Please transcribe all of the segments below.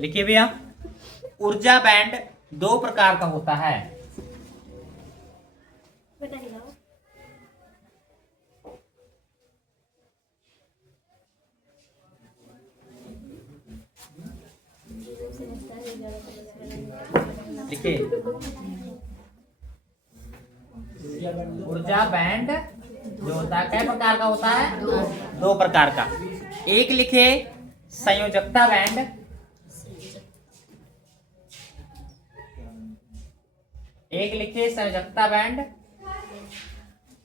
लिखिए भैया, ऊर्जा बैंड दो प्रकार का होता है। लिखिए, ऊर्जा बैंड जो होता है कै प्रकार का होता है? दो प्रकार का। एक लिखे संयोजकता बैंड, एक लिखे संयोजकता बैंड,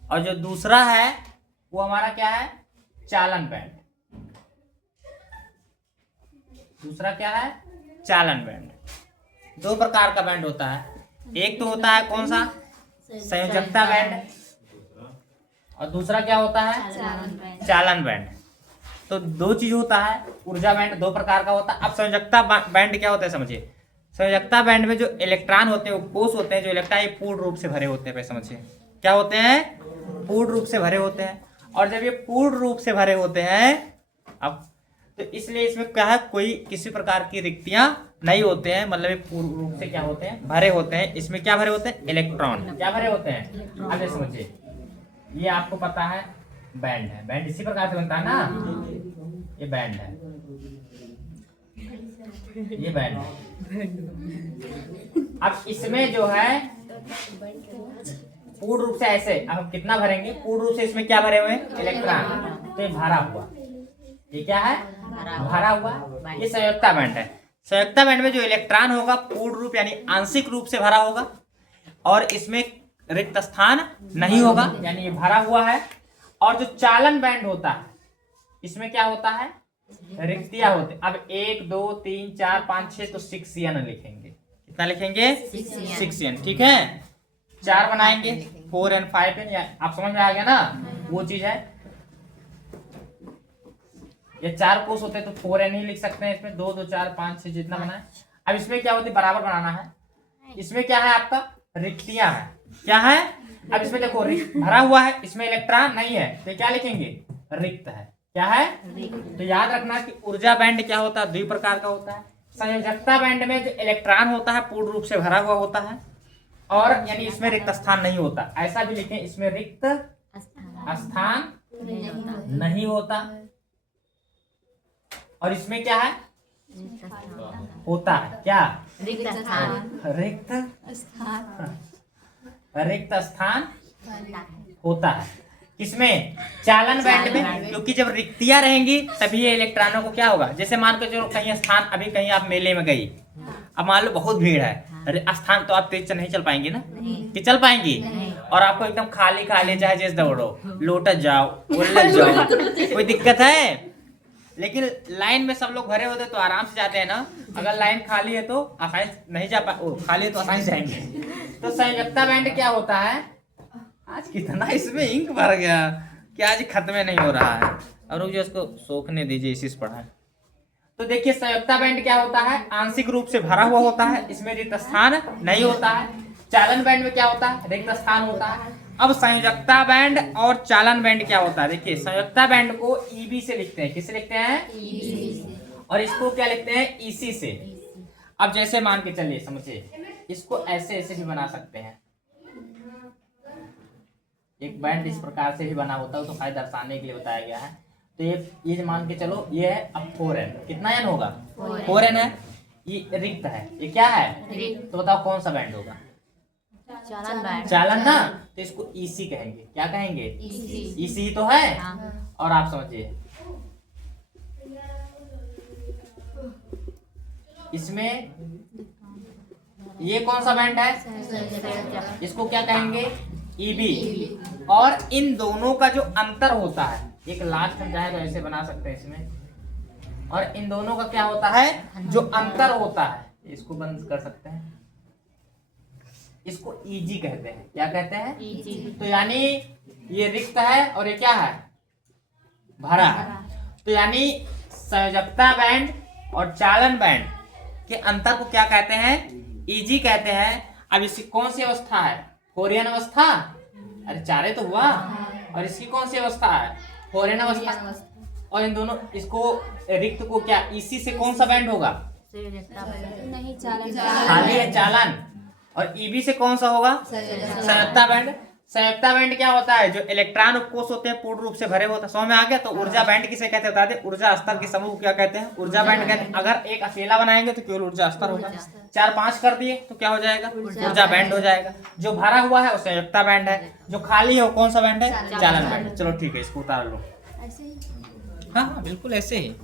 और जो दूसरा है वो हमारा क्या है? चालन बैंड। दूसरा क्या है? चालन बैंड। दो प्रकार का बैंड होता है। एक तो होता है कौन सा? संयोजकता बैंड, और दूसरा क्या होता है? चालन बैंड। तो दो चीज होता है। ऊर्जा बैंड दो प्रकार का होता है। अब संयोजकता बैंड क्या होता है समझिए। संयोजकता बैंड में जो इलेक्ट्रॉन होते हैं वो कोष होते हैं, जो इलेक्ट्रॉन ये पूर्ण रूप से भरे होते हैं। समझिए क्या होते हैं? पूर्ण रूप से भरे होते हैं। और जब ये पूर्ण रूप से भरे होते हैं अब तो इसलिए इसमें क्या है, कोई किसी प्रकार की रिक्तियां नहीं होते हैं। मतलब ये पूर्ण रूप से क्या होते हैं? भरे होते हैं। इसमें क्या भरे होते हैं? इलेक्ट्रॉन। क्या भरे होते हैं? अब समझिए, ये आपको पता है बैंड है। बैंड इसी प्रकार से बनता है ना। ये बैंड है, ये बैंड है। अब इसमें जो है पूर्ण रूप से ऐसे, अब हम कितना भरेंगे? पूर्ण रूप से इसमें क्या भरे हुए हैं? इलेक्ट्रॉन। तो ये भरा हुआ, ये क्या है? भरा हुआ। ये संयोजकता बैंड है। संयोजकता बैंड में जो इलेक्ट्रॉन होगा पूर्ण रूप यानी आंशिक रूप से भरा होगा, और इसमें रिक्त स्थान नहीं होगा, यानी ये भरा हुआ है। और जो चालन बैंड होता है इसमें क्या होता है? रिक्तियां होते। अब 1 2 3 4 5 6 तो 6n लिखेंगे। कितना लिखेंगे? 6n। ठीक है, 4 बनाएंगे, 4n 5n। आप समझ में आ गया ना? वो चीज है। ये 4 कोष होते तो 4n ही लिख सकते हैं। इसमें 2 2 4 5 6 जितना बनाए। अब इसमें क्या होती है? बराबर बनाना है। इसमें क्या है आपका? रिक्तियां है। क्या है? अब इसमें देखो भरा हुआ है, इसमें इलेक्ट्रॉन नहीं है, तो क्या लिखेंगे? रिक्त है। क्या है? तो याद रखना कि ऊर्जा बैंड क्या होता है? दो प्रकार का होता है। संयोजकता बैंड में जो इलेक्ट्रॉन होता है पूर्ण रूप से भरा हुआ होता है, और यानी इसमें रिक्त स्थान नहीं होता। ऐसा भी लिखें, इसमें रिक्त स्थान नहीं होता। और इसमें क्या है? होता है। क्या? रिक्त स्थान होता है। किसमें? चालन बैंड में। क्योंकि जब रिक्तियां रहेंगी तभी ये इलेक्ट्रॉनों को क्या होगा? जैसे मान के चलो कहीं स्थान, अभी कहीं आप मेले में गई, अब मान लो बहुत भीड़ है, अरे स्थान तो आप तेज नहीं चल पाएंगी ना, कि चल पाएंगी? और आपको एकदम खाली खाली चाहे जैसे दौड़ो, लोटस जाओ, उलट जाओ, कोई दिक्कत है? लेकिन लाइन में सब लोग भरे होते तो आराम से जाते हैं ना। अगर लाइन खाली है तो आसानी नहीं जा खाली है तो आसानी से जाएंगे। तो संयोजकता बैंड क्या होता है? आज कितना इसमें इंक भर गया कि आज खत्म नहीं हो रहा है। और रुक जाओ, इसको सोखने दीजिए, इसी से पढ़ा है। तो देखिए संयोजकता बैंड क्या होता है? आंशिक रूप से भरा हुआ होता है, इसमें रिक्त स्थान नहीं होता है। चालन बैंड में क्या होता है? रिक्त स्थान होता है। अब संयोजकता बैंड और चालन बैंड क्या होता है? देखिए संयोजकता बैंड को ईबी से लिखते हैं। किससे लिखते हैं? और इसको क्या लिखते हैं? ईसी से। अब जैसे मान के चलिए, समझिए, इसको ऐसे ऐसे भी बना सकते हैं। एक बैंड इस प्रकार से भी बना होता है, तो खाली दर्शाने के लिए बताया गया है। तो ये मान के चलो, ये है अब 4n। कितना n होगा? 4n है। ये रिक्त है। ये क्या है? तो बताओ कौन सा बैंड होगा? चालन ना। तो इसको ईसी कहेंगे। क्या कहेंगे? ईसी तो है। और आप समझिए, इसमें ये कौन सा बैंड है? इसको क्या कहेंगे? ईबी। और इन दोनों का जो अंतर होता है, एक लास्ट में चाहे तो ऐसे बना सकते हैं इसमें, और इन दोनों का क्या होता है? जो अंतर होता है, इसको बंद कर सकते हैं, इसको ईजी कहते हैं। क्या कहते हैं? ईजी। तो यानी ये रिक्त है और ये क्या है? भरा है। तो यानी संयोजकता बैंड और चालन बैंड के अंतर को क्या कहते हैं? ईजी कहते हैं। अब इसकी कौन सी अवस्था है? फोरियन अवस्था। अरे चारे तो हुआ। और इसकी कौन सी अवस्था है? फोरियन अवस्था। और इन दोनों, इसको रिक्त को क्या ईसी से कौन सा बैंड होगा? नहीं चालन खाली है चालन। और ईबी से कौन सा होगा? संयुक्ता बैंड। संयुक्ता बैंड क्या होता है? जो इलेक्ट्रॉन उपकोष होते हैं पूर्ण रूप से भरे होते हैं। समझ में आ गया? तो ऊर्जा बैंड किसे कहते हैं बता दे? ऊर्जा स्तर के समूह को क्या कहते हैं? ऊर्जा बैंड कहते हैं। अगर एक अकेला बनाएंगे तो केवल ऊर्जा स्तर होगा, 4-5 कर दिए तो क्या हो जाएगा? ऊर्जा बैंड हो जाएगा। जो भरा हुआ है वो संयुक्ता बैंड है, जो खाली है वो कौन सा बैंड है? चालन बैंड। चलो ठीक है, इसको उतार लो। ऐसे ही हाँ हाँ बिल्कुल ऐसे ही।